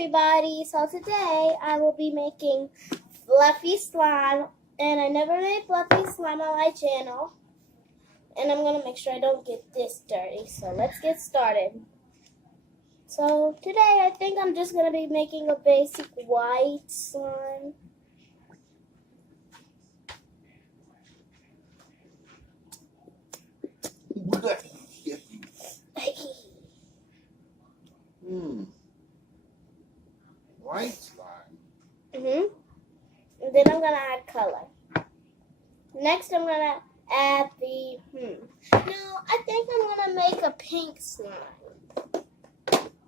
everybody, so today I will be making fluffy slime, and I never made fluffy slime on my channel, and I'm going to make sure I don't get this dirty, so let's get started. So today I think I'm just going to be making a basic white slime. White slime. And then I'm going to add color. Next I'm going to add the, no, I think I'm going to make a pink slime.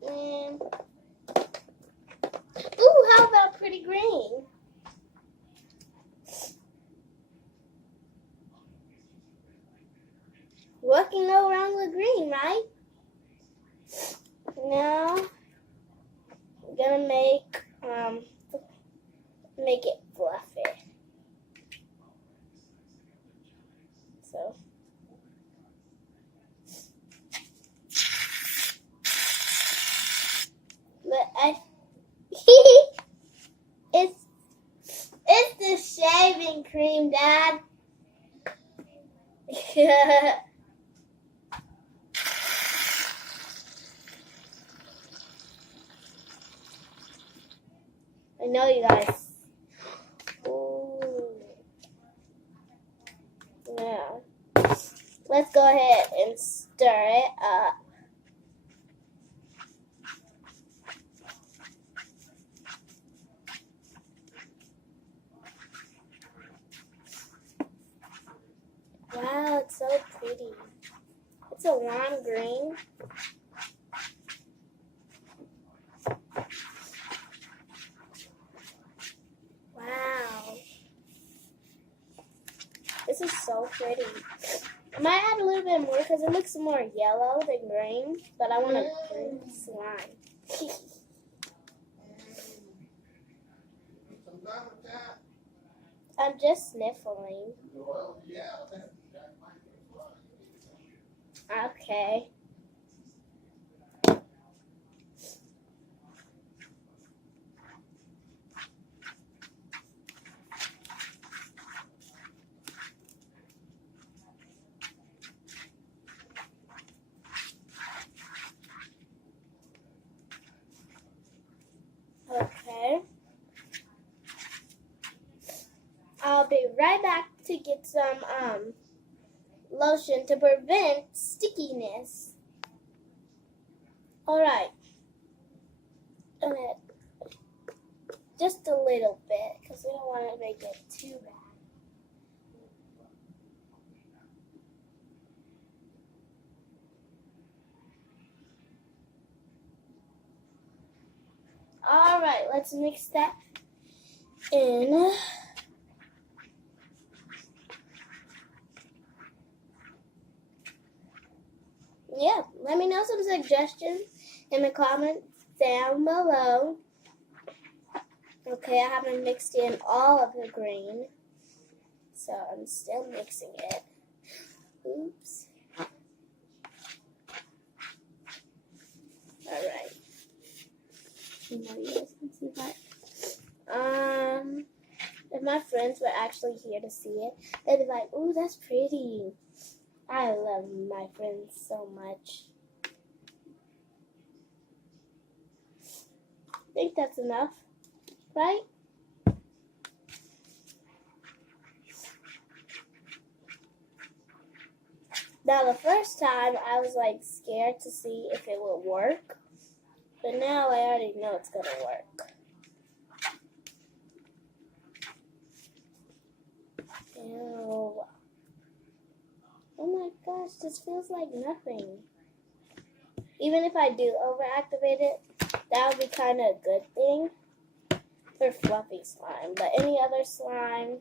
And, ooh, how about pretty green? What can go wrong with green, right? Now, I'm gonna make it fluffy. So, but it's the shaving cream, Dad. I know you guys. Ooh. Now, let's go ahead and stir it up. Wow, it's so pretty. It's a lime green. Wow. This is so pretty. I might add a little bit more because it looks more yellow than green, but I want a green slime. I'm just sniffling. Okay. Okay. I'll be right back to get some lotion to prevent stickiness. Alright. Just a little bit because we don't want to make it too bad. Alright, let's mix that in. Yeah, let me know some suggestions in the comments down below. Okay, I haven't mixed in all of the green, so I'm still mixing it. Oops. Alright. You guys can see that. If my friends were actually here to see it, they'd be like, ooh, that's pretty. I love my friends so much. I think that's enough, right? Now, the first time, I was like scared to see if it would work, but now I already know it's gonna work. Ew. Oh my gosh, this feels like nothing. Even if I do overactivate it, that would be kind of a good thing for fluffy slime. But any other slime,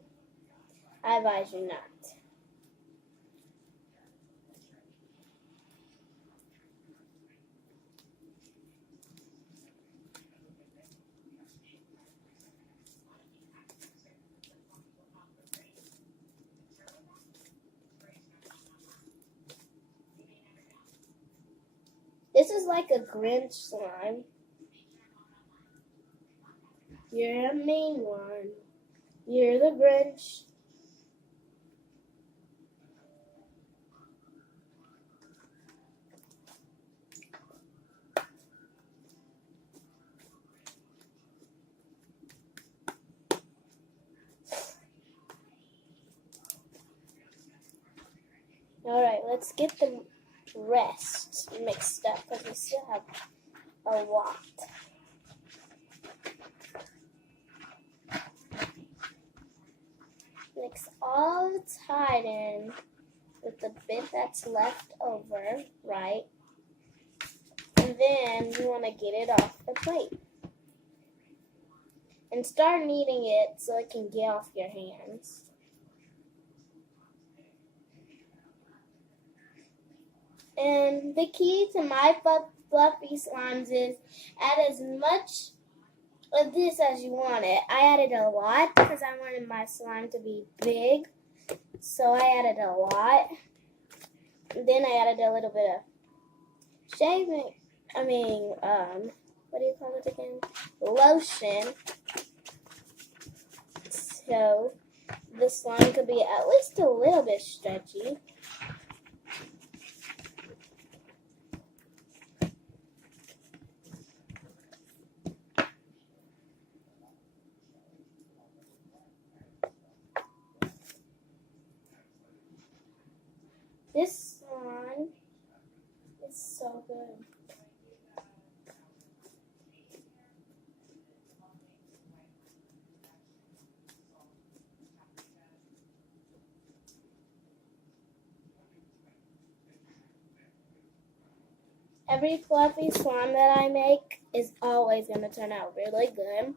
I advise you not. This is like a Grinch slime. You're a mean one. You're the Grinch. Alright, let's get the rest mixed up because we still have a lot. Mix all the Tide in with the bit that's left over, right? And then you want to get it off the plate. And start kneading it so it can get off your hands. And the key to my fluffy slimes is add as much of this as you want it. I added a lot because I wanted my slime to be big. So I added a lot. And then I added a little bit of shaving, what do you call it again? Lotion. So the slime could be at least a little bit stretchy. This one is so good. Every fluffy slime that I make is always going to turn out really good.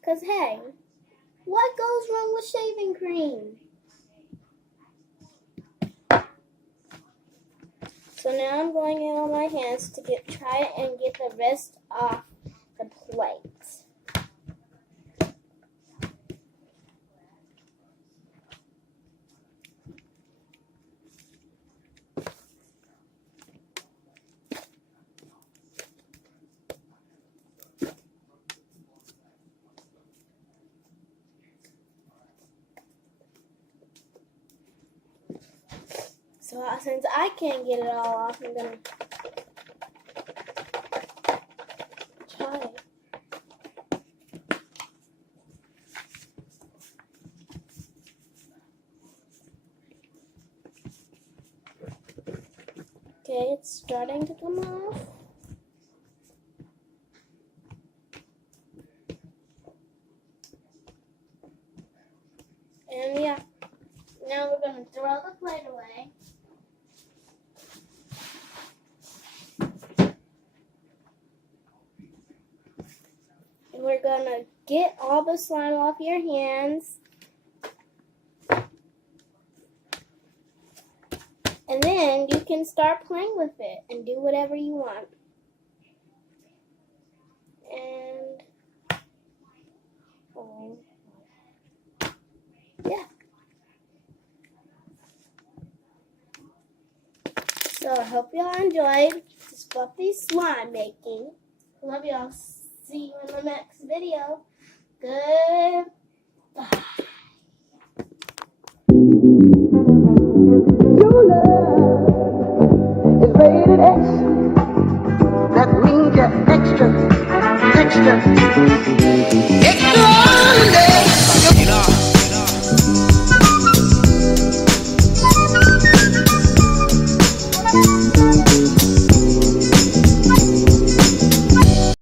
Because, hey, what goes wrong with shaving cream? So now I'm going in on my hands to try and get the rest off the plate. So since I can't get it all off, I'm going to try it. Okay, it's starting to come off. And yeah, now we're going to throw the plate away. We're going to get all the slime off your hands. And then you can start playing with it and do whatever you want. And yeah. So I hope y'all enjoyed this fluffy slime making. Love y'all. See you in the next video. Goodbye. Your love is rated X. That means you're extra, extra.